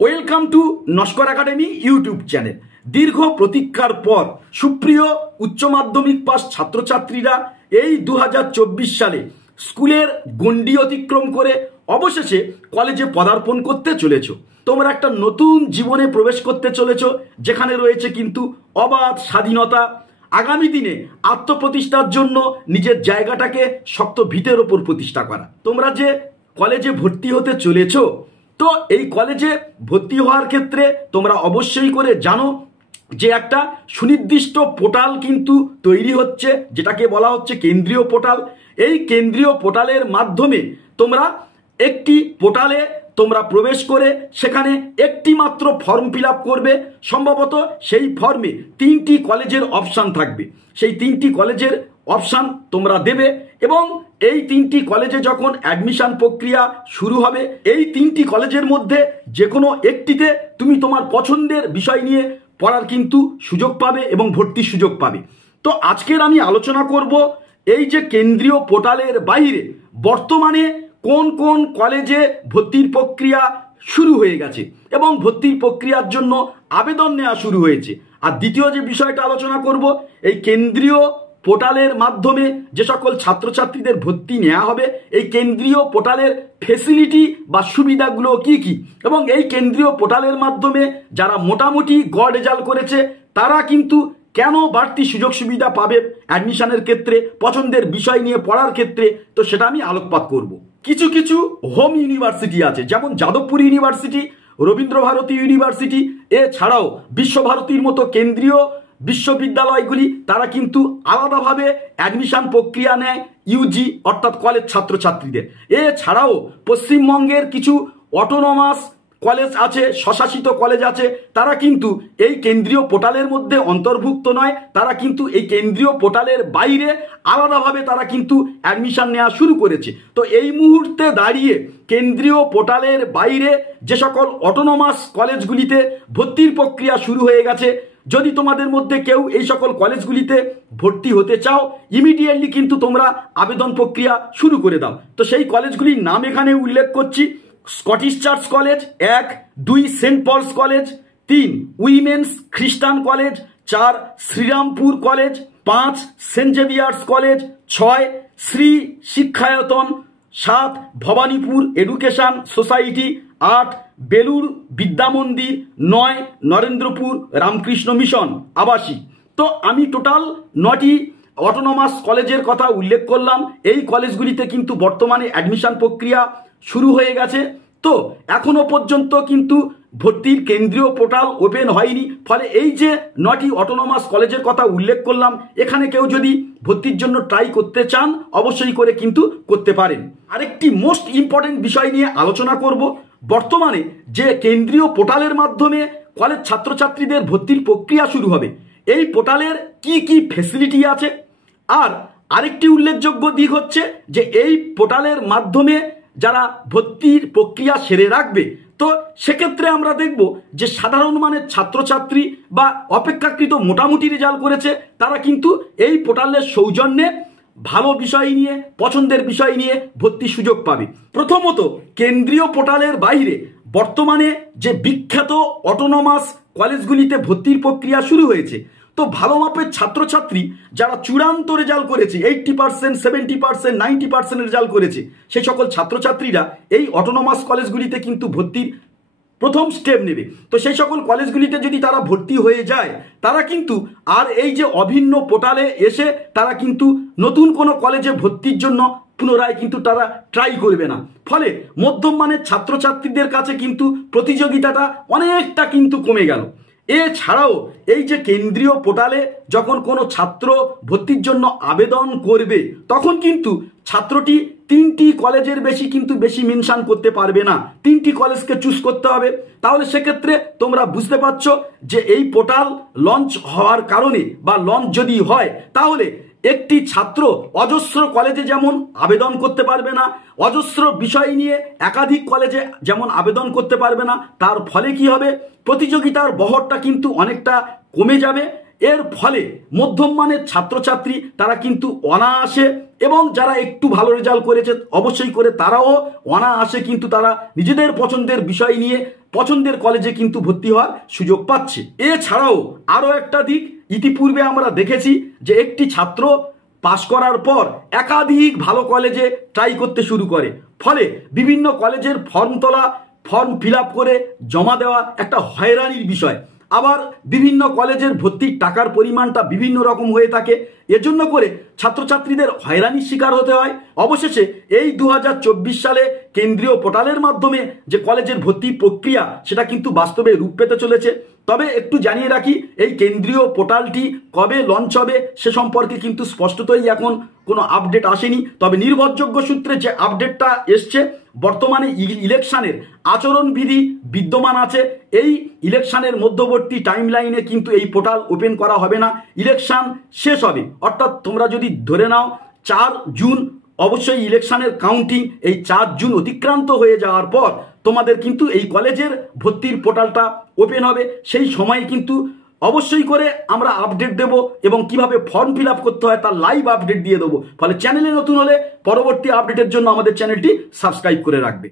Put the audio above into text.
Welcome to Naskar academy YouTube channel. দীর্ঘ প্রতীক্ষার পর সুপ্রিয় উচ্চ মাধ্যমিক পাস ছাত্রছাত্রীরা এই 2024 সালে স্কুলের গণ্ডি অতিক্রম করে অবশেষে কলেজে পদার্পণ করতে চলেছ। তোমরা একটা নতুন জীবনে প্রবেশ করতে চলেছ, যেখানে রয়েছে কিন্তু অবাধ স্বাধীনতা। আগামী দিনে আত্মপ্রতিষ্ঠার জন্য নিজের জায়গাটাকে শক্ত ভিতের ওপর প্রতিষ্ঠা করা। তোমরা যে কলেজে ভর্তি হতে চলেছ, তো এই কলেজে ভর্তি হওয়ার ক্ষেত্রে তোমরা অবশ্যই করে জানো যে একটা সুনির্দিষ্ট পোর্টাল কিন্তু তৈরি হচ্ছে, যেটাকে বলা হচ্ছে কেন্দ্রীয় পোর্টাল। এই কেন্দ্রীয় পোর্টালের মাধ্যমে তোমরা একটি পোর্টালে তোমরা প্রবেশ করে সেখানে একটি মাত্র ফর্ম ফিল আপ করবে। সম্ভবত সেই ফর্মে 3টি কলেজের অপশান থাকবে। সেই 3টি কলেজের অপশান তোমরা দেবে এবং এই 3টি কলেজে যখন অ্যাডমিশন প্রক্রিয়া শুরু হবে, এই 3টি কলেজের মধ্যে যে কোনো একটিতে তুমি তোমার পছন্দের বিষয় নিয়ে পড়ার কিন্তু সুযোগ পাবে এবং ভর্তির সুযোগ পাবে। তো আজকের আমি আলোচনা করব এই যে কেন্দ্রীয় পোর্টালের বাইরে বর্তমানে কোন কোন কলেজে ভর্তির প্রক্রিয়া শুরু হয়ে গেছে এবং ভর্তির প্রক্রিয়ার জন্য আবেদন নেওয়া শুরু হয়েছে। আর দ্বিতীয় যে বিষয়টা আলোচনা করব, এই কেন্দ্রীয় পোর্টালের মাধ্যমে যে সকল ছাত্রছাত্রীদের ভর্তি নেওয়া হবে, এই কেন্দ্রীয় পোর্টালের ফেসিলিটি বা সুবিধাগুলো কি কি, এবং এই কেন্দ্রীয় পোর্টালের মাধ্যমে যারা মোটামুটি গড় রেজাল্ট করেছে তারা কিন্তু কেন বাড়তি সুযোগ সুবিধা পাবে অ্যাডমিশনের ক্ষেত্রে, পছন্দের বিষয় নিয়ে পড়ার ক্ষেত্রে, তো সেটা আমি আলোকপাত করব। কিছু কিছু হোম ইউনিভার্সিটি আছে, যেমন যাদবপুর ইউনিভার্সিটি, রবীন্দ্রভারতী ইউনিভার্সিটি, এছাড়াও বিশ্বভারতীর মতো কেন্দ্রীয় বিশ্ববিদ্যালয়গুলি, তারা কিন্তু আলাদাভাবে অ্যাডমিশন প্রক্রিয়া নেয় ইউজি অর্থাৎ কলেজ ছাত্রছাত্রীদের। এছাড়াও পশ্চিমবঙ্গের কিছু অটোনমাস কলেজ আছে, স্বশাসিত কলেজ আছে, তারা কিন্তু এই কেন্দ্রীয় পোর্টালের মধ্যে অন্তর্ভুক্ত নয়। তারা কিন্তু এই কেন্দ্রীয় পোর্টালের বাইরে আলাদাভাবে তারা কিন্তু অ্যাডমিশন নেওয়া শুরু করেছে। তো এই মুহূর্তে দাঁড়িয়ে কেন্দ্রীয় পোর্টালের বাইরে যে সকল অটোনমাস কলেজগুলিতে ভর্তির প্রক্রিয়া শুরু হয়ে গেছে, যদি তোমাদের মধ্যে কেউ এই সকল কলেজগুলিতে ভর্তি হতে চাও, ইমিডিয়েটলি কিন্তু তোমরা আবেদন প্রক্রিয়া শুরু করে দাও। তো সেই কলেজগুলির নাম এখানে উল্লেখ করছি: Scottish church college 1, 2 saint Paul's college, 3 women's Christian college, 4 Serampore college, 5 saint Xavier's college, 6 Shri Shikshayatan, 7 Bhowanipur education society, 8 Belur Vidyamandir, 9 Narendrapur Ramakrishna mission আবাসিক। তো আমি টোটাল 9টি অটোনমাস কলেজের কথা উল্লেখ করলাম। এই কলেজগুলিতে কিন্তু বর্তমানে অ্যাডমিশন প্রক্রিয়া শুরু হয়ে গেছে। তো এখনো পর্যন্ত কিন্তু ভর্তির কেন্দ্রীয় পোর্টাল ওপেন হয়নি। ফলে এই যে 9টি অটোনমাস কলেজের কথা উল্লেখ করলাম, এখানে কেউ যদি ভর্তির জন্য ট্রাই করতে চান অবশ্যই করে কিন্তু করতে পারেন। আরেকটি মোস্ট ইম্পর্টেন্ট বিষয় নিয়ে আলোচনা করব। বর্তমানে যে কেন্দ্রীয় পোর্টালের মাধ্যমে কলেজ ছাত্রছাত্রীদের ভর্তির প্রক্রিয়া শুরু হবে, এই পোর্টালের কি কি ফেসিলিটি আছে, আর আরেকটি উল্লেখযোগ্য দিক হচ্ছে যে এই পোর্টালের মাধ্যমে যারা ভর্তির প্রক্রিয়া সেরে রাখবে, তো সেক্ষেত্রে আমরা দেখব যে সাধারণ মানের ছাত্রছাত্রী বা অপেক্ষাকৃত মোটামুটি রেজাল্ট করেছে, তারা কিন্তু এই পোর্টালের সৌজন্যে ভালো বিষয় নিয়ে, পছন্দের বিষয় নিয়ে ভর্তির সুযোগ পাবে। প্রথমত, কেন্দ্রীয় পোর্টালের বাইরে বর্তমানে যে বিখ্যাত অটোনমাস কলেজগুলিতে ভর্তির প্রক্রিয়া শুরু হয়েছে, তো ভালো মাপের ছাত্রছাত্রী যারা চূড়ান্ত রেজাল্ট করেছে, 80%, 70%, 90% রেজাল্ট করেছে, সেই সকল ছাত্রছাত্রীরা এই অটোনমাস কলেজগুলিতে কিন্তু ভর্তির প্রথম স্টেপ নেবে। তো সেই সকল কলেজগুলিতে যদি তারা ভর্তি হয়ে যায়, তারা কিন্তু আর এই যে অভিন্ন পোর্টালে এসে তারা কিন্তু নতুন কোনো কলেজে ভর্তির জন্য পুনরায় কিন্তু তারা ট্রাই করবে না। ফলে মধ্যম মানের ছাত্রছাত্রীদের কাছে কিন্তু প্রতিযোগিতাটা অনেকটা কিন্তু কমে গেল। এছাড়াও এই যে কেন্দ্রীয় পোর্টালে যখন কোনো ছাত্র ভর্তির জন্য আবেদন করবে, তখন কিন্তু ছাত্রটি 3টি কলেজের বেশি মেনশন করতে পারবে না, 3টি কলেজকে চুজ করতে হবে। তাহলে সেক্ষেত্রে তোমরা বুঝতে পারছো যে এই পোর্টাল লঞ্চ হওয়ার কারণে বা লঞ্চ যদি হয়, তাহলে একটি ছাত্র অজস্র কলেজে যেমন আবেদন করতে পারবে না, অজস্র বিষয় নিয়ে একাধিক কলেজে যেমন আবেদন করতে পারবে না, তার ফলে কি হবে, প্রতিযোগিতার বহরটা কিন্তু অনেকটা কমে যাবে। এর ফলে মধ্যম মানের ছাত্রছাত্রী তারা কিন্তু অনায়াসে, এবং যারা একটু ভালো রেজাল্ট করেছে অবশ্যই করে তারাও অনায়াসে কিন্তু তারা নিজেদের পছন্দের বিষয় নিয়ে পছন্দের কলেজে কিন্তু ভর্তি হওয়ার সুযোগ পাচ্ছে। এছাড়াও আরও একটা দিক, ইতিপূর্বে আমরা দেখেছি যে একটি ছাত্র পাশ করার পর একাধিক ভালো কলেজে ট্রাই করতে শুরু করে, ফলে বিভিন্ন কলেজের ফর্ম তোলা, ফর্ম ফিল আপ করে জমা দেওয়া একটা হয়রানির বিষয়। আবার বিভিন্ন কলেজের ভর্তির টাকার পরিমাণটা বিভিন্ন রকম হয়ে থাকে, এজন্য করে ছাত্রছাত্রীদের হয়রানির শিকার হতে হয়। অবশেষে এই 2024 সালে কেন্দ্রীয় পোর্টালের মাধ্যমে যে কলেজের ভর্তি প্রক্রিয়া, সেটা কিন্তু বাস্তবে রূপ পেতে চলেছে। তবে একটু জানিয়ে রাখি, এই কেন্দ্রীয় পোর্টালটি কবে লঞ্চ হবে সে সম্পর্কে কিন্তু স্পষ্টতই এখন কোনো আপডেট আসেনি। তবে নির্ভরযোগ্য সূত্রে যে আপডেটটা এসছে, বর্তমানে ইলেকশনের আচরণবিধি বিদ্যমান আছে। এই ইলেকশনের মধ্যবর্তী টাইমলাইনে কিন্তু এই পোর্টাল ওপেন করা হবে না, ইলেকশন শেষ হবে। অর্থাৎ তোমরা যদি ধরে নাও 4 জুন অবশ্যই ইলেকশনের কাউন্টিং, এই 4 জুন অতিক্রান্ত হয়ে যাওয়ার পর তোমাদের কিন্তু এই কলেজের ভর্তির পোর্টালটা ওপেন হবে। সেই সময় কিন্তু অবশ্যই করে আমরা আপডেট দেব এবং কিভাবে ফর্ম ফিল আপ করতে হয় তার লাইভ আপডেট দিয়ে দেবো। ফলে চ্যানেলে নতুন হলে পরবর্তী আপডেটের জন্য আমাদের চ্যানেলটি সাবস্ক্রাইব করে রাখবে।